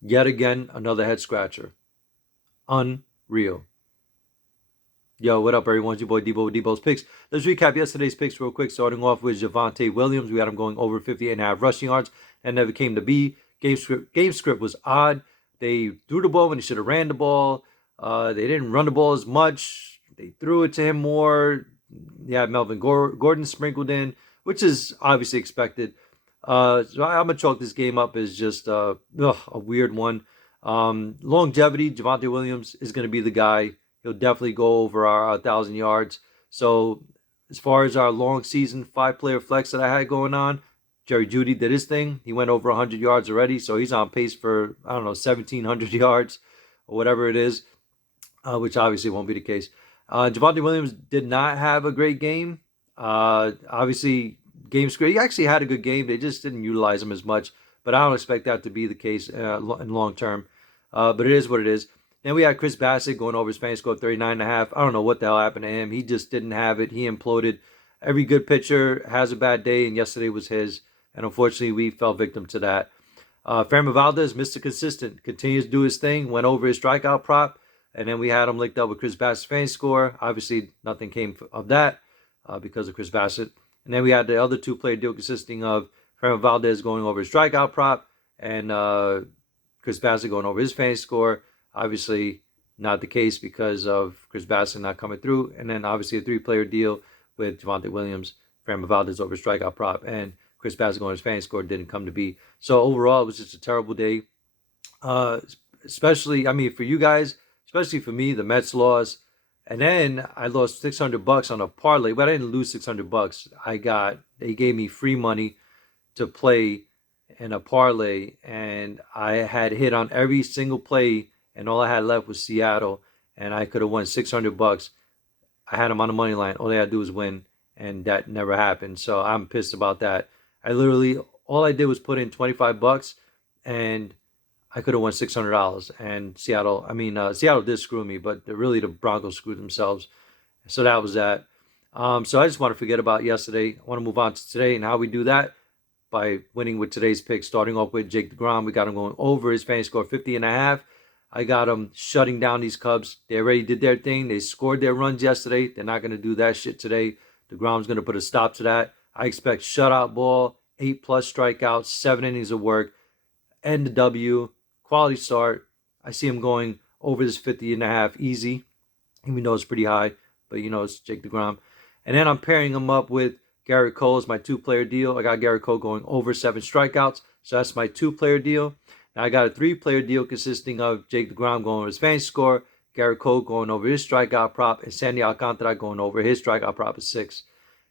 Yet again, another head scratcher. Unreal. Yo, what up, everyone? It's your boy Debo with Debo's Picks. Let's recap yesterday's picks real quick, starting off with Javonte Williams. We had him going over 50.5 rushing yards. That never came to be. Game script was odd. They threw the ball when they should have ran the ball. They didn't run the ball as much. They threw it to him more. Yeah, Melvin Gordon sprinkled in, which is obviously expected. So I'm going to chalk this game up as just a weird one. Longevity, Javonte Williams is going to be the guy. He'll definitely go over our 1,000 yards. So as far as our long season 5-player flex that I had going on, Jerry Jeudy did his thing. He went over 100 yards already. So he's on pace for, I don't know, 1,700 yards or whatever it is, which obviously won't be the case. Javonte Williams did not have a great game. Obviously, game script. He actually had a good game. They just didn't utilize him as much. But I don't expect that to be the case in long term. But it is what it is. Then we had Chris Bassett going over his fantasy score 39.5. I don't know what the hell happened to him. He just didn't have it. He imploded. Every good pitcher has a bad day, and yesterday was his. And unfortunately, we fell victim to that. Framber Valdez, Mr. Consistent, continues to do his thing, went over his strikeout prop, and then we had him linked up with Chris Bassett's fantasy score. Obviously, nothing came of that because of Chris Bassett. And then we had the other 2-player deal consisting of Framber Valdez going over his strikeout prop and Chris Bassett going over his fantasy score. Obviously, not the case because of Chris Bassett not coming through. And then obviously a 3-player deal with Javonte Williams, Framber Valdez over his strikeout prop, and Chris Bassett going his fantasy score didn't come to be. So overall, it was just a terrible day. Especially, I mean, for you guys, especially for me, the Mets lost. And then I lost $600 on a parlay, but I didn't lose $600. They gave me free money to play in a parlay, and I had hit on every single play, and all I had left was Seattle, and I could have won $600. I had them on the money line. All they had to do was win, and that never happened. So I'm pissed about that. All I did was put in $25, and I could have won $600. And Seattle did screw me, but really the Broncos screwed themselves. So that was that. So I just want to forget about yesterday. I want to move on to today, and how we do that by winning with today's pick. Starting off with Jake DeGrom, we got him going over his fantasy score 50.5. I got him shutting down these Cubs. They already did their thing. They scored their runs yesterday. They're not going to do that shit today. DeGrom's going to put a stop to that. I expect shutout ball, 8+ strikeouts, 7 innings of work, and the W. Quality start. I see him going over this 50.5 easy, even though it's pretty high. But, it's Jake DeGrom. And then I'm pairing him up with Garrett Cole as my 2-player deal. I got Garrett Cole going over 7 strikeouts. So that's my 2-player deal. Now I got a 3-player deal consisting of Jake DeGrom going over his fantasy score, Garrett Cole going over his strikeout prop, and Sandy Alcantara going over his strikeout prop of 6.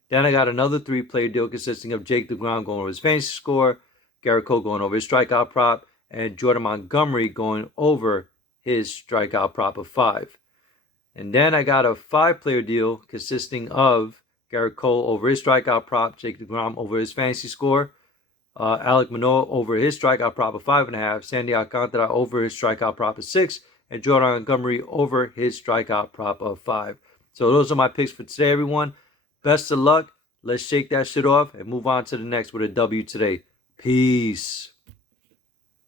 Then I got another 3-player deal consisting of Jake DeGrom going over his fantasy score, Garrett Cole going over his strikeout prop, and Jordan Montgomery going over his strikeout prop of 5. And then I got a 5-player deal consisting of Garrett Cole over his strikeout prop, Jake DeGrom over his fantasy score, Alek Manoah over his strikeout prop of 5.5, Sandy Alcantara over his strikeout prop of 6, and Jordan Montgomery over his strikeout prop of 5. So those are my picks for today, everyone. Best of luck. Let's shake that shit off and move on to the next with a W today. Peace.